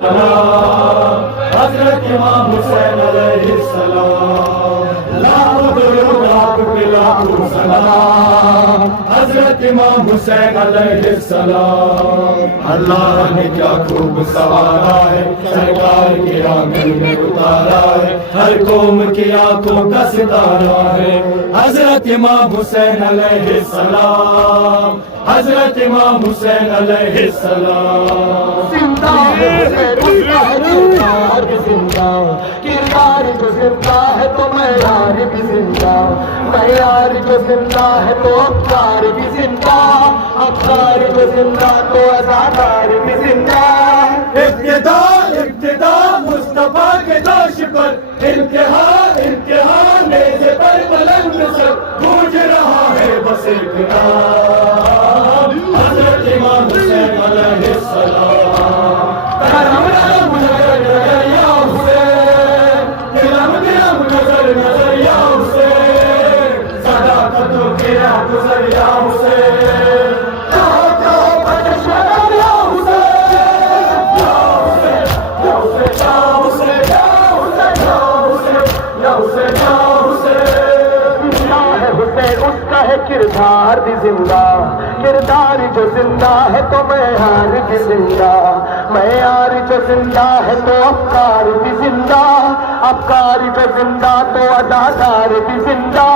حضرت امام حسین علیہ السلام، لاکھوں سلام حضرت امام حسین علیہ السلام۔ اللہ نے کیا خوب سوارا ہے، سرکار کے آنگن میں اتارا ہے، ہر قوم کی آنکھوں کا ستارہ ہے حضرت امام حسین علیہ السلام، حضرت امام حسین علیہ السلام۔ زندہ ہے کردار بھی زندہ، کردار جو زندہ ہے تو معیار بھی زندہ، معیار جو زندہ ہے تو افکار بھی زندہ، افکار جو زندہ تو ازادار بھی زندہ۔ ابتدا ابتدا مصطفیٰ کے دوش پر، انتہا انتہا نیزے پر بلند سر، گونج رہا ہے بس ایک نام حضرت امام حسین علیہ السلام۔ کرم کرم نظر نظر یا حسین، کرم کرم نظر نظر یا حسین، صداقتوں کی راہ گزر یا حسین، کہو کہو بچش کرم یا حسین، یا حسین یا حسین یا حسین یا حسین یا حسین یا حسین۔ زندہ ہے حسین، اس کا ہے کردار بھی زندہ، کردار جو زندہ ہے تو معیار بھی زندہ، معیار جو زندہ ہے تو افکار بھی زندہ، افکار جو زندہ تو اداکار بھی زندہ۔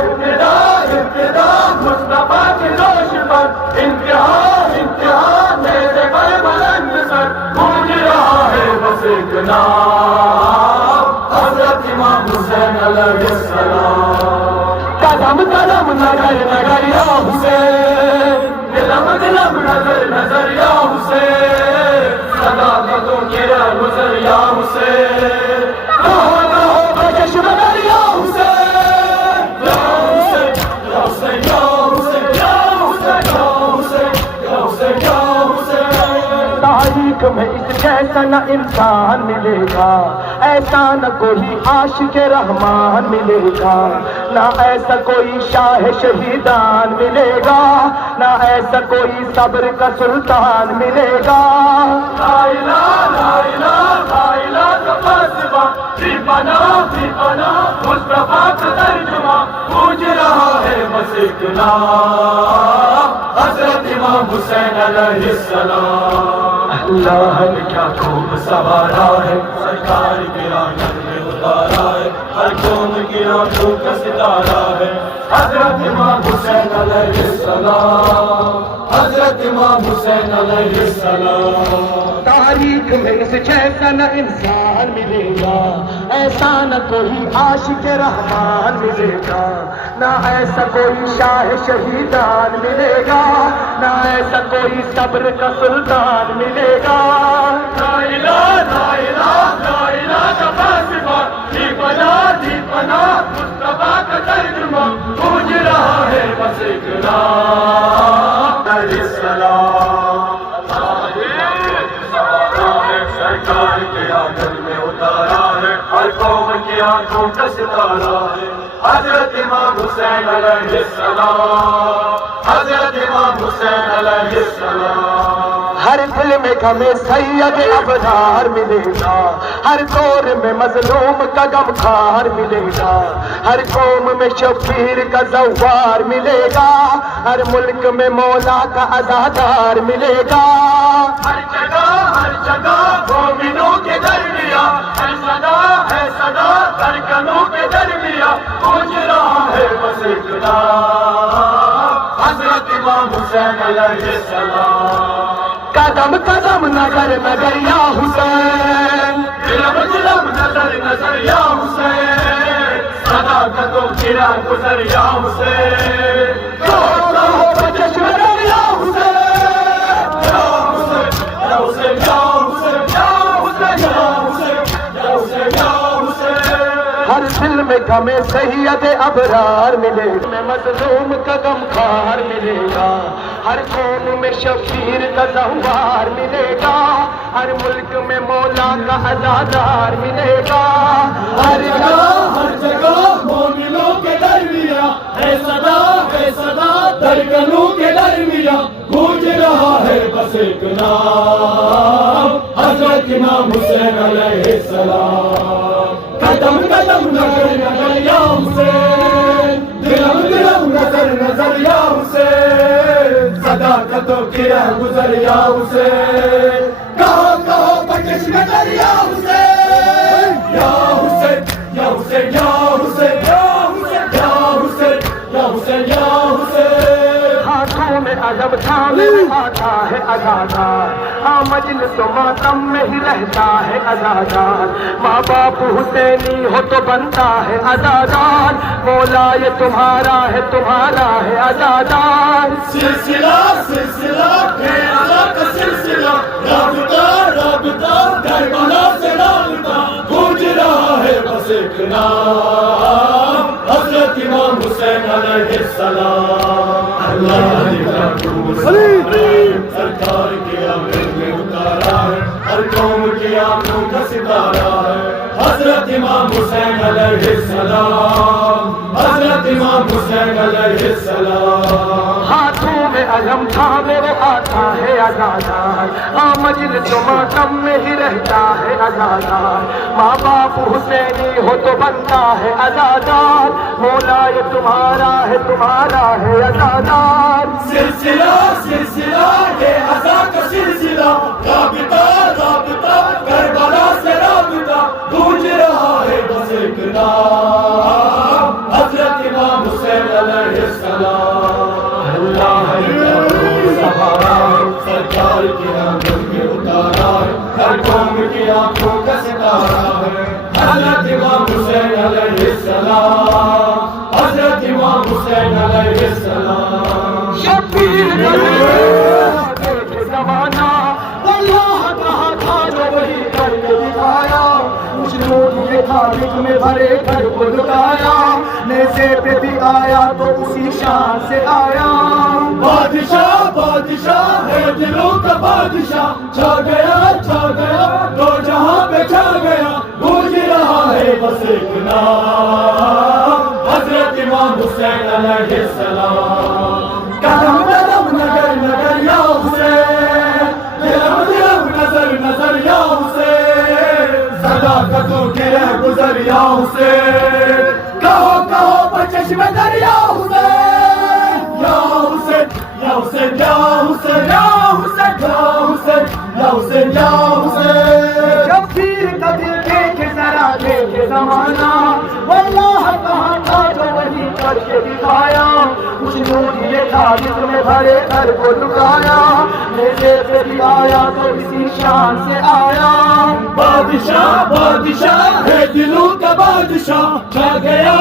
ابتدا ابتدا مصطفیٰ کی دوش پر، انتہا انتہا نیزے پر بلند سر، گونج رہا ہے بس ایک نام حضرت امام حسین علیہ السلام۔ قدم قدم نگر نگر یا حسین، دلم دلم نظر نظر یا حسین، صداقتوں کی راہ گزر یا حسین، کہو کہو بچش مگر یا حسین، یا حسین یا حسین یا حسین یا حسین یا حسین یا حسین۔ تاریخ میں اس جیسا نہ انسان ملے گا، ایسا نہ کوئی عاشق رحمان ملے گا، نہ ایسا کوئی شاہ شہیدان ملے گا، نہ ایسا کوئی صبر کا سلطان ملے گا۔ لا الہ لا الہ لا الہ کا فلسفہ، بھی پناہ مصطفیٰ کا ترجمہ، گونج رہا ہے بس ایک نام حضرت امام حسین علیہ السلام۔ اللہ نے کیا خوب سوارا ہے، سرکار کے آنگن میں اتارا ہے، ہر قوم کی آنکھوں کا ستارہ ہے حضرت امام حسین علیہ السلام، حضرت امام حسین علیہ السلام۔ تاریخ میں اس جیسا نہ انسان ملے گا، ایسا نہ کوئی عاشق رحمان ملے گا، نہ ایسا کوئی شاہ شہیدان ملے گا، نہ ایسا کوئی صبر کا سلطان ملے گا۔ لا الہ لا الہ لا الہ کا فلسفہ، بھی پناہ مصطفیٰ کا ترجمہ، گونج رہا ہے بس ایک نام علیہ السلام۔ سرکار کے آنگن میں اتارا ہے، ہر قوم کی آنکھوں کا ستارہ ہے حضرت امام حسین علیہ السلام، حضرت امام حسین علیہ السلام۔ ہر دل میں غمِ سید ابرار ملے گا، ہر دور میں مظلوم کا غمخوار ملے گا، ہر قوم میں شبیر کا زوار ملے گا، ہر ملک میں مولا کا عزادار ملے گا۔ ہر جگہ مومنوں کے درمیان ہے صدا ترکنوں کے درمیان، گونج رہا ہے بس ایک نام حضرت امام حسین علیہ السلام۔ قدم قدم نگر نگر یا حسین، دلم دلم نظر نظر یا حسین، صداقتوں کی راہ گزر یا حسین، کہو کہو بچش نگر یا حسین، یا حسین یا حسین یا حسین یا حسین یا حسین یا حسین یا حسین۔ ہر دل میں غمِ سید ابرار ملے گا، میں مظلوم کا غمخوار ملے گا، ہر قوم میں شبیر کا زوار ملے گا، ہر ملک میں مولا کا عزادار ملے گا۔ ہر جگہ مومنوں کے درمیان ہے صدا ترکنوں کے درمیان، گونج رہا رہا ہے بس ایک نام حضرت امام حسین علیہ السلام قدم قدم نظر نظر یا حسین دلم دلم نظر نظر یا حسین صداقتوں کی راہ گزر یا حسین کہو کہو بکش نظر یا حسین یا حسین یا حسین یا حسین یا حسین یا حسین یا حسین یا حسین ہاتھوں میں ادب تھامے آتا ہے ازادار ہاں مجلس و ماتم میں ہی رہتا ہے ازادار ماں باپ حسینی ہو تو بنتا ہے ازادار مولا یہ تمہارا ہے ازادار سلسلہ سلسلہ ہے آقا کا سلسلہ رابطہ رابطہ کربلا سے رابطہ گونج رہا ہے بس ایک نام حضرت امام حسین علیہ السلام اللہ سرکار کی آنکھوں میں اتارا ہے ہر قوم کی آنکھوں کا ستارہ ہے حضرت امام حسین علیہ السلام حضرت امام حسین علیہ السلام ہاتھوں میں علم تھامے وہ آتا ہے ازادار ہاں مجلس و ماتم میں ہی رہتا ہے ازادار ماں باپ حسینی ہو تو بنتا ہے ازادار مولا یہ تمہارا ہے ازادار سلسلہ سلسلہ یہ عزا کا سلسلہ رابطہ رابطہ کربلا سے رابطہ گونج رہا ہے بس ایک نام حضرت امام حسین علیہ السلام اللہ سرکار کی آنکھوں میں اتارا ہے ہر قوم کی آنکھوں کا ستارہ ہے حضرت امام حسین علیہ السلام حضرت امام حسین علیہ السلام شبیر دیکھ زمانہ اللہ کہاں تھا جو وہی کر کے دکھایا کچھ لوگ یہ تاریخ میں بھرے گھر کو لٹایا نیزے پہ بھی آیا تو اسی شان سے آیا بادشاہ بادشاہ ہے دلوں کا بادشاہ چھا گیا دو جہاں پہ چھا گیا گونج رہا ہے بس ایک نام حضرت امام حسین علیہ السلام قدم قدم نگر نگر یا حسین دلم دلم نظر نظر یا حسین صداقتوں کی راہ گزر یا حسین کہو کہو بچشم در یا حسین یا حسین یا حسین یا حسین یا حسین یا حسین یا حسین جب پیر کا دل دیکھے ذرا دیکھے زمانہ واللہ کہاں تھا جو وہی کر کے دکھایا کچھ لوگ یہ تاریخ میں بھرے گھر کو لٹایا نیزے پہ بھی آیا تو اسی شان سے آیا بادشاہ بادشاہ ہے دلوں کا بادشاہ چھا گیا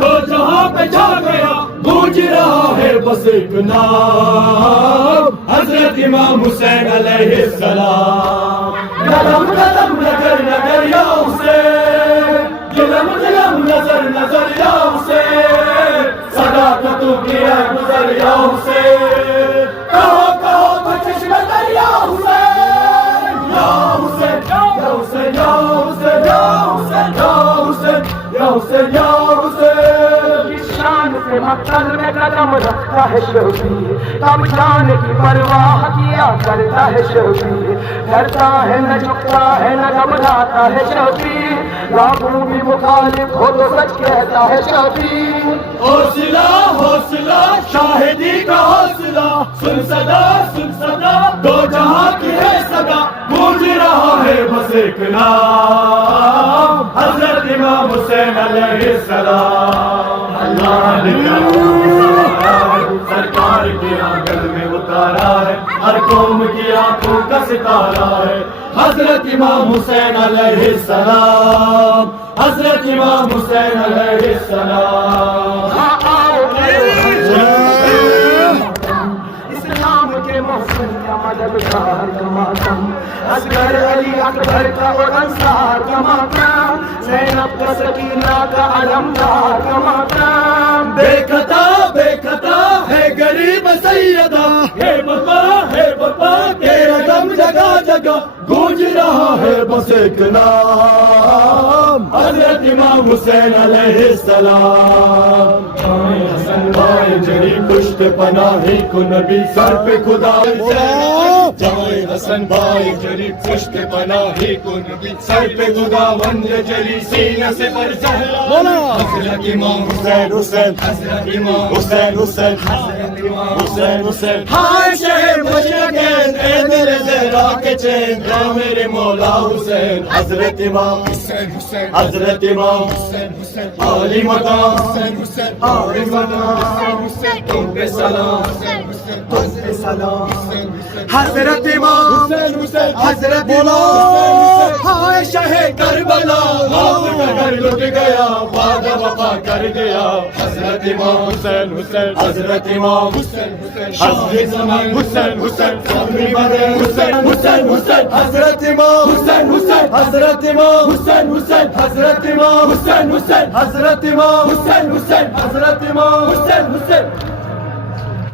دو جہاں پہ چھا گیا گونج رہا ہے بس ایک نام حضرت امام حسین علیہ السلام قدم قدم نظر نظر یا حسین دلم دلم نظر نظر یا حسین صداقتوں کی راہ گزر یا حسین کہو کہو بچشم در یا حسین یا حسین یا حسین یا حسین یا حسین یا حسین یا حسین یا حسین اس شان سے مقتل میں قدم رکھتا ہے شہزی تب جان کی پرواہ کیا کرتا ہے شہزی ڈرتا ہے نہ جھکتا ہے نہ گھبراتا ہے شہزی لاکھوں بھی مخالف ہو تو سچ کہتا ہے شہزی حوصلہ حوصلہ شاہدی کا حوصلہ سن صدا دو جہاں کی ہے صدا گونج رہا ہے بس ایک نام حضرت امام حسین علیہ السلام اللہ سرکار کی آنکھوں میں اتارا ہے ہر قوم کی آنکھوں کا ستارہ ہے حضرت امام حسین علیہ السلام حضرت امام حسین علیہ السلام اسلام کے محسن کا مددگار کا ماتم اصغر علی اکبر کا اور انصار کا ماتم زینب کا سکینہ کا علمدار کا ماتم بے خطا ہے غریب سیدہ ہے بابا تیرا غم جگہ جگہ گونج رہا ہے بس ایک نام حضرت امام حسین علیہ السلام جائیں حسن بائیں جری پشت پناہی کو نبی سر پہ خدا جائیں حسن بھائی جری پشت پناہی کو نبی سر پہ خدا وند جلی سینہ سے پر زہرا حضرت امام حسین حسین حضرت امام حسین حسین حضرت امام حسین حسین ہائے شہر مشرقین اے دل زہرا کے چین اے میرے مولا حسین حضرت امام حسین حسین حضرت امام حسین حسین عالی مقام حسین حسین عالی مقام حسین تم پہ سلام تم پہ سلام حضرت امام حسین حسین حضرت امام ہائے شہ کربلا آپ کا گھر لٹ گیا وعدہ وفا کر گیا حضرت امام حسین حسین حضرت امام حسین حسین حضرت امام حسین حسین حسین حسین حسین حضرت امام حسین حسین حضرت امام حسین حسین حضرت امام حسین حسین حضرت امام حسین حسین حضرت امام حسین حسین